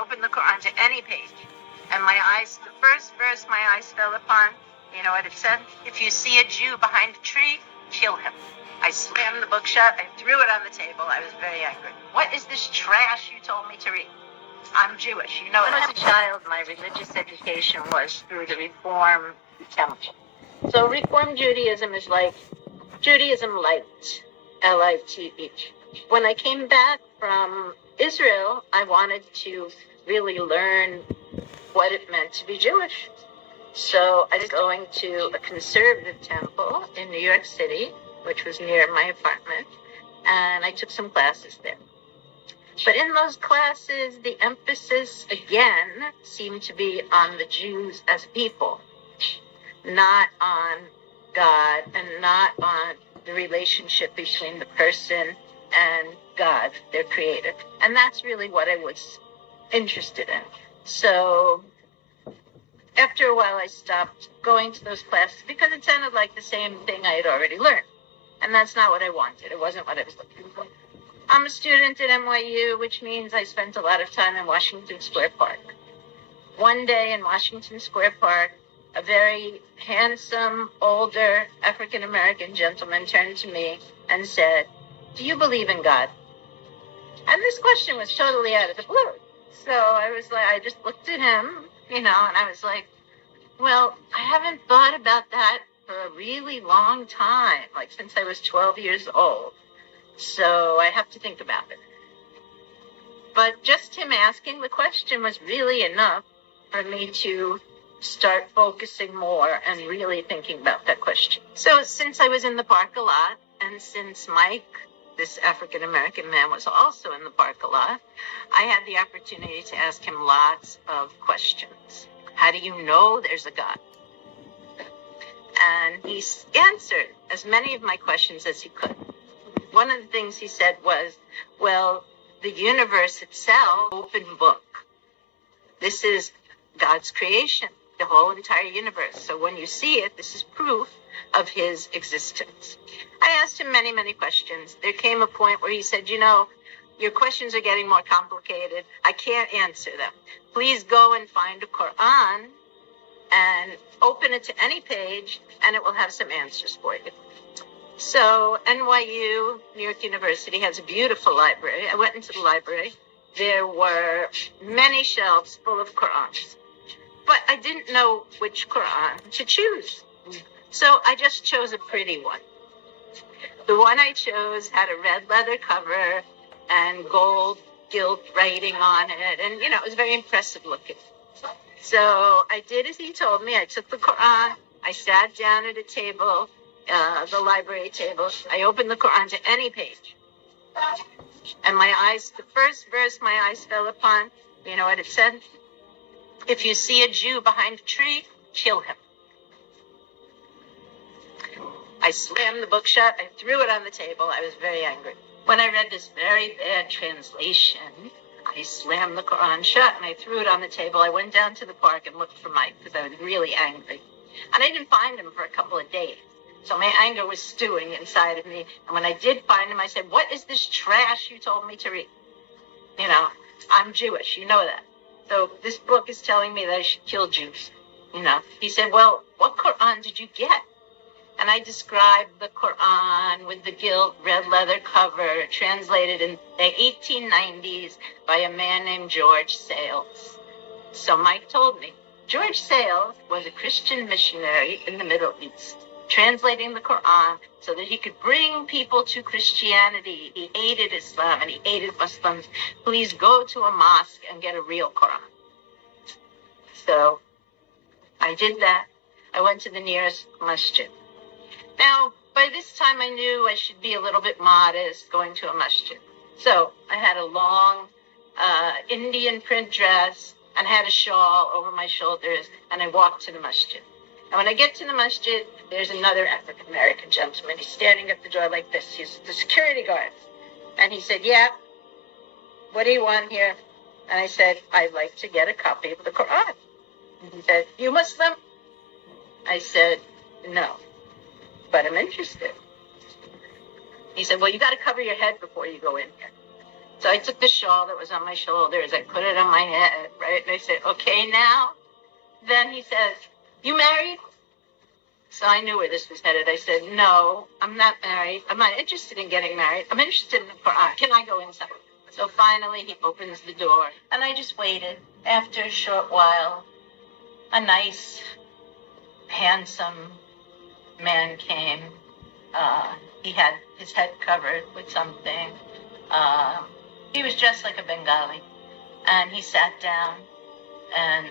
opened the Quran to any page, and the first verse my eyes fell upon, you know what it said? If you see a Jew behind a tree, kill him. I slammed the book shut. I threw it on the table. I was very angry. What is this trash you told me to read? I'm Jewish. You know, when I was a child, my religious education was through the Reform Temple. So Reform Judaism is like Judaism light, L-I-T-E. When I came back from Israel, I wanted to really learn what it meant to be Jewish. So I was going to a conservative temple in New York City, which was near my apartment, and I took some classes there. But in those classes, the emphasis again seemed to be on the Jews as people, not on God and not on the relationship between the person and God, their creator. And that's really what I was interested in. So after a while, I stopped going to those classes because it sounded like the same thing I had already learned. And that's not what I wanted. It wasn't what I was looking for. I'm a student at NYU, which means I spent a lot of time in Washington Square Park. One day in Washington Square Park, a very handsome, older African-American gentleman turned to me and said, "Do you believe in God?" And this question was totally out of the blue. So I just looked at him, and I was like, well, I haven't thought about that for a really long time, like since I was 12 years old. So I have to think about it. But just him asking the question was really enough for me to start focusing more and really thinking about that question. So since I was in the park a lot, and since Mike, this African-American man, was also in the park a lot, I had the opportunity to ask him lots of questions. How do you know there's a God? And he answered as many of my questions as he could. One of the things he said was, well, the universe itself, open book. This is God's creation, the whole entire universe. So when you see it, this is proof of his existence. I asked him many, many questions. There came a point where he said, your questions are getting more complicated. I can't answer them. Please go and find a Quran and open it to any page, and it will have some answers for you. So NYU, New York University, has a beautiful library. I went into the library. There were many shelves full of Qurans, but I didn't know which Quran to choose. So I just chose a pretty one. The one I chose had a red leather cover and gold gilt writing on it, and it was very impressive looking. So I did as he told me. I took the Quran. I sat down at a table, the library table. I opened the Quran to any page. And the first verse my eyes fell upon, you know what it said? If you see a Jew behind a tree, kill him. I slammed the book shut. I threw it on the table. I was very angry. When I read this very bad translation, I slammed the Quran shut and I threw it on the table. I went down to the park and looked for Mike because I was really angry. And I didn't find him for a couple of days. So my anger was stewing inside of me. And when I did find him, I said, what is this trash you told me to read? I'm Jewish. You know that. So this book is telling me that I should kill Jews. He said, well, what Quran did you get? And I described the Quran with the gilt red leather cover, translated in the 1890s by a man named George Sales. So Mike told me, George Sales was a Christian missionary in the Middle East, translating the Quran so that he could bring people to Christianity. He hated Islam and he hated Muslims. Please go to a mosque and get a real Quran. So I did that. I went to the nearest masjid. Now, by this time I knew I should be a little bit modest going to a masjid. So I had a long Indian print dress and had a shawl over my shoulders, and I walked to the masjid. And when I get to the masjid, there's another African-American gentleman. He's standing at the door like this. He's the security guard. And he said, yeah, what do you want here? And I said, I'd like to get a copy of the Quran. And he said, you Muslim? I said, no, but I'm interested. He said, well, you got to cover your head before you go in here. So I took the shawl that was on my shoulders. I put it on my head. said, okay, now? Then he says, you married? So I knew where this was headed. I said, no, I'm not married. I'm not interested in getting married. I'm interested in the Quran. Can I go inside? So finally he opens the door, and I just waited. After a short while, a nice, handsome man came. He had his head covered with something. He was dressed like a Bengali. And he sat down and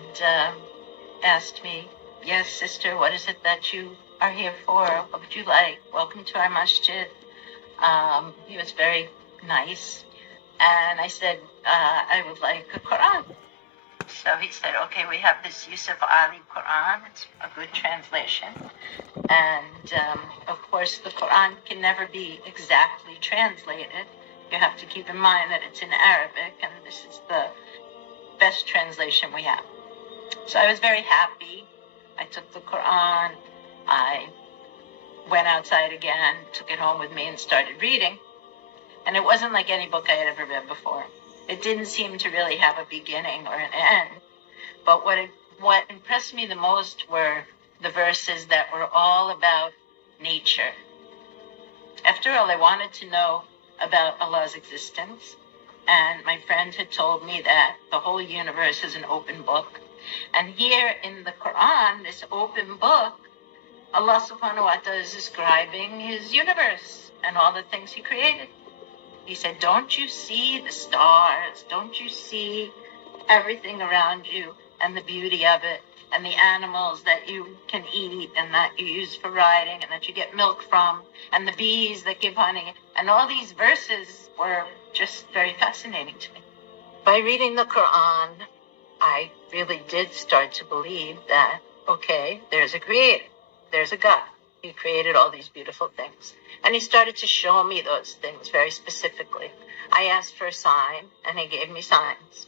asked me, yes, sister, what is it that you are here for? What would you like? Welcome to our masjid. He was very nice. And I said, I would like a Quran. So he said, okay, we have this Yusuf Ali Quran. It's a good translation. And, of course, the Quran can never be exactly translated. You have to keep in mind that it's in Arabic, and this is the best translation we have. So I was very happy. I took the Quran. I went outside again, took it home with me, and started reading. And it wasn't like any book I had ever read before. It didn't seem to really have a beginning or an end. But what impressed me the most were the verses that were all about nature. After all, I wanted to know about Allah's existence. And my friend had told me that the whole universe is an open book. And here in the Quran, this open book, Allah subhanahu wa ta'ala is describing his universe and all the things he created. He said, don't you see the stars? Don't you see everything around you and the beauty of it and the animals that you can eat and that you use for riding and that you get milk from and the bees that give honey? And all these verses were just very fascinating to me. By reading the Quran, I really did start to believe that, okay, there's a creator, there's a God. He created all these beautiful things. And he started to show me those things very specifically. I asked for a sign, and he gave me signs.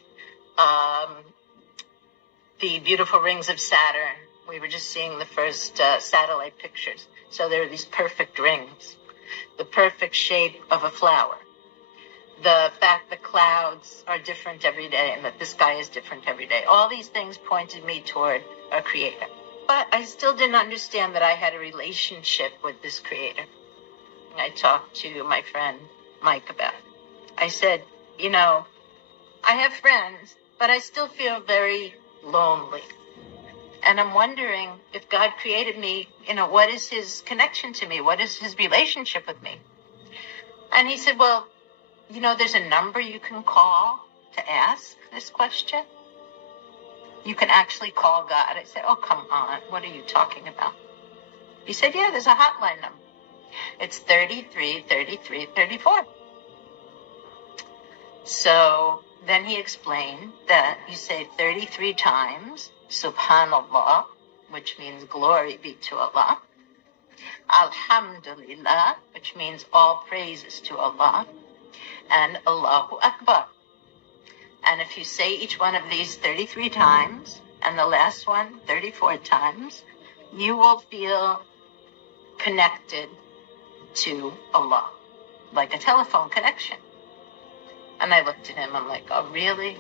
The beautiful rings of Saturn, we were just seeing the first satellite pictures. So there are these perfect rings. The perfect shape of a flower. The fact that clouds are different every day and that the sky is different every day. All these things pointed me toward a creator. But I still didn't understand that I had a relationship with this creator. I talked to my friend Mike about it. I said, I have friends, but I still feel very lonely. And I'm wondering if God created me, what is his connection to me? What is his relationship with me? And he said, well, there's a number you can call to ask this question. You can actually call God. I said, oh, come on. What are you talking about? He said, yeah, there's a hotline number. It's 33 33 34. So then he explained that you say 33 times, Subhanallah, which means glory be to Allah. Alhamdulillah, which means all praises to Allah. And Allahu Akbar. And if you say each one of these 33 times, and the last one 34 times, you will feel connected to Allah, like a telephone connection. And I looked at him, I'm like, oh, really?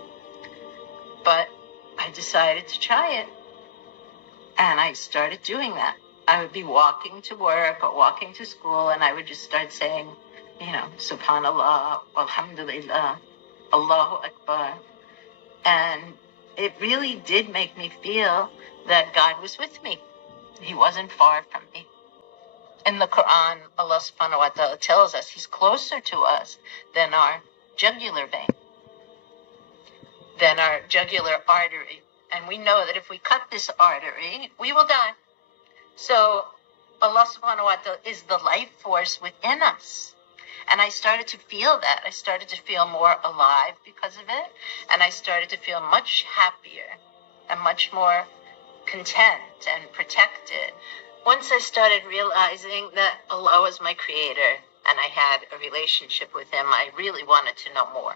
But I decided to try it. And I started doing that. I would be walking to work or walking to school, and I would just start saying, Subhanallah, Alhamdulillah, Allahu Akbar. And it really did make me feel that God was with me. He wasn't far from me. In the Quran, Allah subhanahu wa ta'ala tells us he's closer to us than our jugular vein, than our jugular artery. And we know that if we cut this artery, we will die. So Allah subhanahu wa ta'ala is the life force within us. And I started to feel that. I started to feel more alive because of it. And I started to feel much happier and much more content and protected. Once I started realizing that Allah was my creator and I had a relationship with him, I really wanted to know more.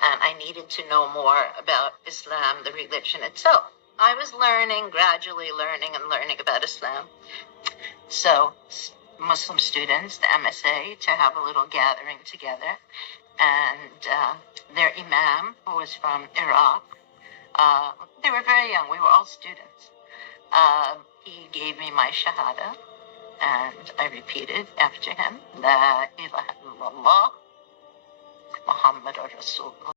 And I needed to know more about Islam, the religion itself. I was gradually learning about Islam. So Muslim students, the MSA, to have a little gathering together. And their imam, who was from Iraq, They were very young. We were all students. He gave me my shahada, and I repeated after him, La ilaha illallah, Muhammad Rasulullah.